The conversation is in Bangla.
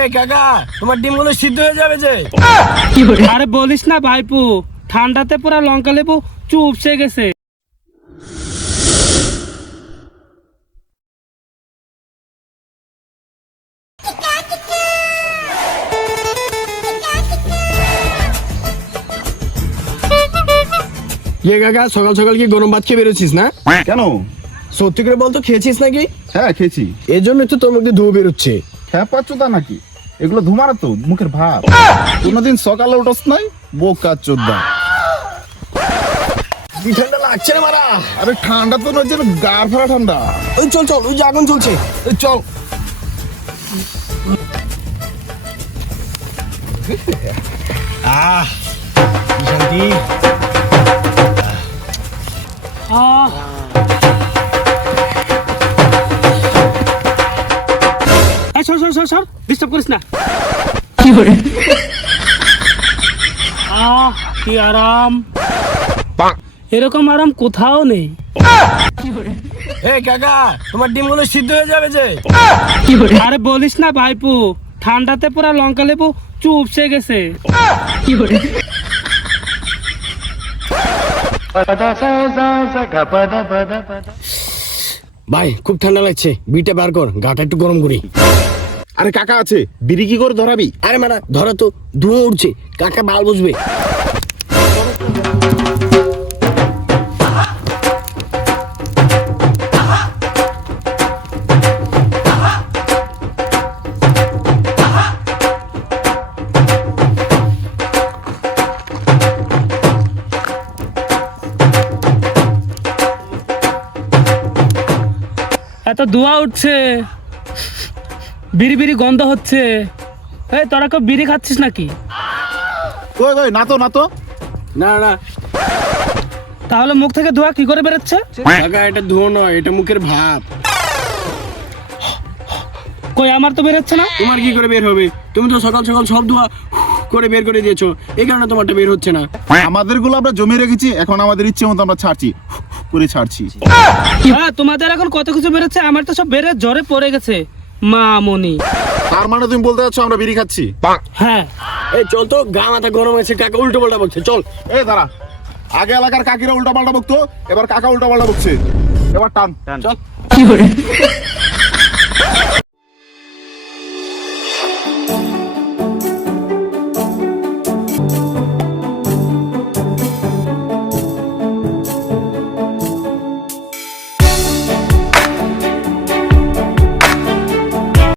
এই কাকা, তোমার ডিমগুলো সিদ্ধ হয়ে যাবে যে। আরে বলিস না ভাইপু, ঠান্ডাতে পুরা লঙ্কা লেবু চুপসে গেছে। ইয়ে কাকা, সকাল সকাল কি গরম ভাত খেয়ে বেরোছিস না? কেন? সত্যি করে বলতো, খেয়েছিস নাকি? হ্যাঁ খেয়েছি। এই জন্য তো তোর মধ্যে ধুয়ো বেরোচ্ছে। খেয়ে পাচ্ছ তা নাকি? এগুলো ধুমারা তো মুখের ভাব। কোনোদিন সকালে উঠস নাই বোকা চোদ্দা। কি ঠান্ডা লাগছে রে মারা। আরে ঠান্ডা তো নয়, যেন গার ফেরা ঠান্ডা। ওই চল চল, ওই যে আগুন চলছে। এই চল। আহ, কি শান্তি। আহ এই সর সর সর সর, ডিস্টার্ব করিস না। কি আরাম, এরকম আরাম কোথাও নেই। এই কাকা, তোমার ডিমগুলো সিদ্ধ হয়ে যাবে যে। আরে বলিস না ভাইপু, ঠান্ডাতে পুরা লঙ্কা লেবু চুপসে গেছে। ভাই খুব ঠান্ডা লাগছে, বিটা বার কর, গাটা একটু গরম করি। আরে কাকা আছে, বিড়ি কি করে ধরাবি? আরে মারা, ধরো তো, ধুয়ো উঠছে, কাকা বাল বুঝবে। এত ধোঁয়া উঠছে, বিড়ি বিড়ি গন্ধ হচ্ছে। এই তোরা কেউ বিড়ি খাচ্ছিস নাকি? কই কই, না তো না তো। না না তাহলে মুখ থেকে ধোঁয়া কি করে বেরোচ্ছে? কাকা, এটা ধুয়ো নয়, এটা মুখের ভাব। কই আমার তো বেরোচ্ছে না। তোমার কি করে বের হবে? তুমি তো সকাল সকাল সব ধোয়া করে বের করে দিয়েছো, এই কারণে তোমারটা বের হচ্ছে না। আমাদের গুলো আমরা জমে রেখেছি, এখন আমাদের ইচ্ছে মতো আমরা ছাড়ছি করে ছাড়ছি। হ্যাঁ, তোমাদের এখন কত কিছু বেরোচ্ছে, আমার তো সব বেড়ে জ্বরে পড়ে গেছে মা মনি। তার মানে তুমি বলতে চাচ্ছ আমরা বিড়ি খাচ্ছি? হ্যাঁ, এই চল তো, গা মাথা গরম আছে, কাকা উল্টো পাল্টা বকছে, চল। এই দাঁড়া, আগে এলাকার কাকিরা উল্টা পাল্টা বকতো, এবার কাকা উল্টা পাল্টা বকছে। এবার টান চল।